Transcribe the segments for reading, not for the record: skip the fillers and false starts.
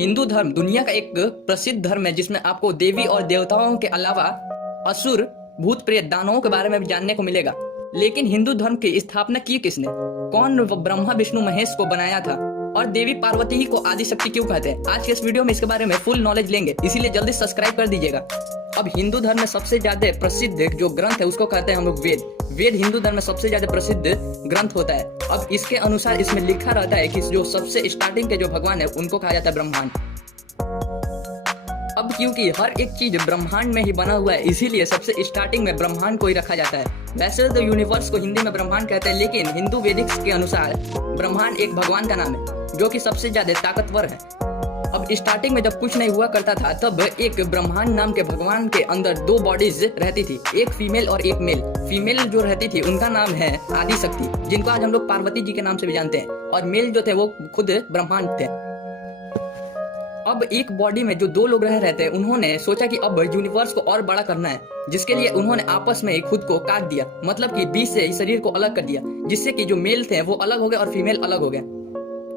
हिंदू धर्म दुनिया का एक प्रसिद्ध धर्म है जिसमें आपको देवी और देवताओं के अलावा असुर, भूत प्रेत, दानवों के बारे में भी जानने को मिलेगा। लेकिन हिंदू धर्म की स्थापना की किसने? कौन ब्रह्मा विष्णु महेश को बनाया था? और देवी पार्वती ही को आदि शक्ति क्यों कहते हैं? आज के इस वीडियो में इसके बारे में फुल नॉलेज लेंगे, इसीलिए जल्दी सब्सक्राइब कर दीजिएगा। अब हिंदू धर्म में सबसे ज्यादा प्रसिद्ध जो ग्रंथ है उसको कहते हैं हम लोग वेद। वेद हिंदू धर्म में सबसे ज्यादा प्रसिद्ध ग्रंथ होता है। अब इसके अनुसार इसमें लिखा रहता है कि जो सबसे स्टार्टिंग के जो भगवान है उनको कहा जाता है ब्रह्मांड। अब क्योंकि हर एक चीज ब्रह्मांड में ही बना हुआ है, इसीलिए सबसे स्टार्टिंग में ब्रह्मांड को ही रखा जाता है। वैसे तो यूनिवर्स को हिंदी में ब्रह्मांड कहते हैं, लेकिन हिंदू वैदिक के अनुसार ब्रह्मांड एक भगवान का नाम है जो कि सबसे ज्यादा ताकतवर है। अब स्टार्टिंग में जब कुछ नहीं हुआ करता था तब एक ब्रह्मांड नाम के भगवान के अंदर दो बॉडीज रहती थी, एक फीमेल और एक मेल। फीमेल जो रहती थी उनका नाम है आदि शक्ति, जिनको आज हम लोग पार्वती जी के नाम से भी जानते हैं, और मेल जो थे वो खुद ब्रह्मांड थे। अब एक बॉडी में जो दो लोग रह रहे थे उन्होंने सोचा कि अब यूनिवर्स को और बड़ा करना है, जिसके लिए उन्होंने आपस में खुद को काट दिया, मतलब कि बीच से शरीर को अलग कर दिया, जिससे कि जो मेल थे वो अलग हो गए और फीमेल अलग हो गए।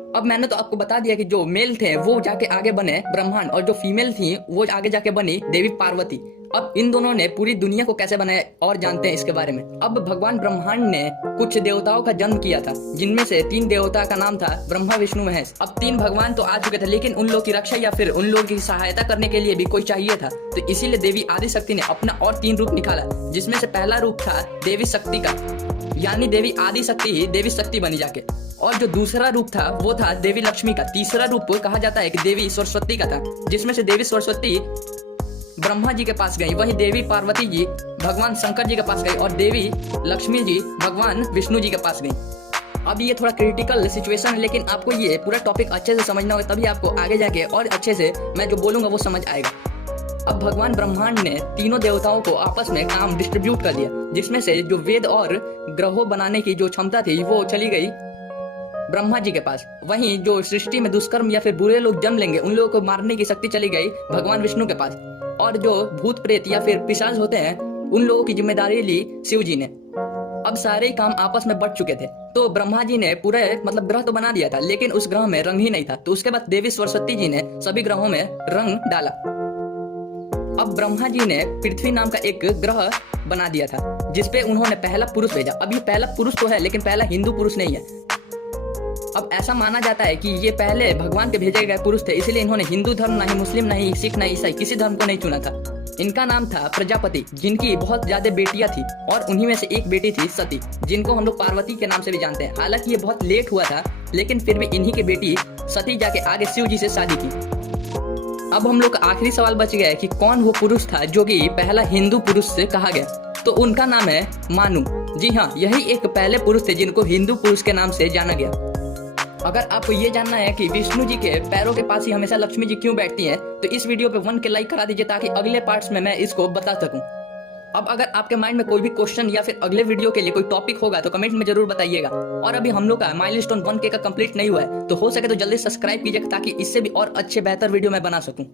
अब मैंने तो आपको बता दिया कि जो मेल थे वो जाके आगे बने ब्रह्मांड, और जो फीमेल थी वो आगे जाके बनी देवी पार्वती। अब इन दोनों ने पूरी दुनिया को कैसे बनाया और जानते हैं इसके बारे में। अब भगवान ब्रह्मांड ने कुछ देवताओं का जन्म किया था, जिनमें से 3 देवता का नाम था ब्रह्मा विष्णु महेश। अब 3 भगवान तो आ चुके थे, लेकिन उन लोगों की रक्षा या फिर उन लोगों की सहायता करने के लिए भी कोई चाहिए था, तो इसीलिए देवी आदि शक्ति ने अपना और 3 रूप निकाला, जिसमें से पहला रूप था देवी शक्ति का, यानी देवी आदि शक्ति ही देवी शक्ति बनी जाके। और जो दूसरा रूप था वो था देवी लक्ष्मी का। तीसरा रूप कहा जाता है कि देवी सरस्वती का था, जिसमें से देवी सरस्वती ब्रह्मा जी के पास गई, वही देवी पार्वती जी भगवान शंकर जी के पास गई, और देवी लक्ष्मी जी भगवान विष्णु जी के पास गई। अब ये थोड़ा क्रिटिकल सिचुएशन है, लेकिन आपको ये पूरा टॉपिक अच्छे से समझना होगा, तभी आपको आगे जाके और अच्छे से मैं जो बोलूंगा वो समझ आएगा। अब भगवान ब्रह्मांड ने तीनों देवताओं को आपस में काम डिस्ट्रीब्यूट कर दिया, जिसमें से जो वेद और ग्रहों बनाने की जो क्षमता थी वो चली गई ब्रह्मा जी के पास। वहीं जो सृष्टि में दुष्कर्म या फिर बुरे लोग जन्म लेंगे उन लोगों को मारने की शक्ति चली गई भगवान विष्णु के पास। और जो भूत प्रेत या फिर पिशाच होते हैं उन लोगों की जिम्मेदारी ली शिव जी ने। अब सारे काम आपस में बट चुके थे, तो ब्रह्मा जी ने पूरे ग्रह तो बना दिया था, लेकिन उस ग्रह में रंग ही नहीं था। तो उसके बाद देवी सरस्वती जी ने सभी ग्रहों में रंग डाला। अब ब्रह्मा जी ने पृथ्वी नाम का एक ग्रह बना दिया था, जिसपे उन्होंने पहला पुरुष भेजा। अब ये पहला पुरुष तो है, लेकिन पहला हिंदू पुरुष नहीं है। अब ऐसा माना जाता है कि ये पहले भगवान के भेजे गए पुरुष थे, इसीलिए इन्होंने हिंदू धर्म, ना ही मुस्लिम, ना ही सिख, ना ही ईसाई, किसी धर्म को नहीं चुना था। इनका नाम था प्रजापति, जिनकी बहुत ज्यादा बेटियां थी, और उन्हीं में से एक बेटी थी सती, जिनको हम लोग पार्वती के नाम से भी जानते हैं। हालांकि ये बहुत लेट हुआ था, लेकिन फिर भी इन्हीं की बेटी सती जाके आगे शिव जी से शादी की। अब हम लोग का आखिरी सवाल बच गया है कि कौन वो पुरुष था जो कि पहला हिंदू पुरुष से कहा गया, तो उनका नाम है मानु। जी हाँ, यही एक पहले पुरुष थे जिनको हिंदू पुरुष के नाम से जाना गया। अगर आपको ये जानना है कि विष्णु जी के पैरों के पास ही हमेशा लक्ष्मी जी क्यों बैठती हैं, तो इस वीडियो पे 1 के लाइक करा दीजिए, ताकि अगले पार्ट्स में मैं इसको बता सकूं। अब अगर आपके माइंड में कोई भी क्वेश्चन या फिर अगले वीडियो के लिए कोई टॉपिक होगा तो कमेंट में जरूर बताइएगा। और अभी हम लोग का माइलस्टोन 1K का कंप्लीट नहीं हुआ है, तो हो सके तो जल्दी सब्सक्राइब कीजिएगा, ताकि इससे भी और अच्छे बेहतर वीडियो मैं बना सकूं।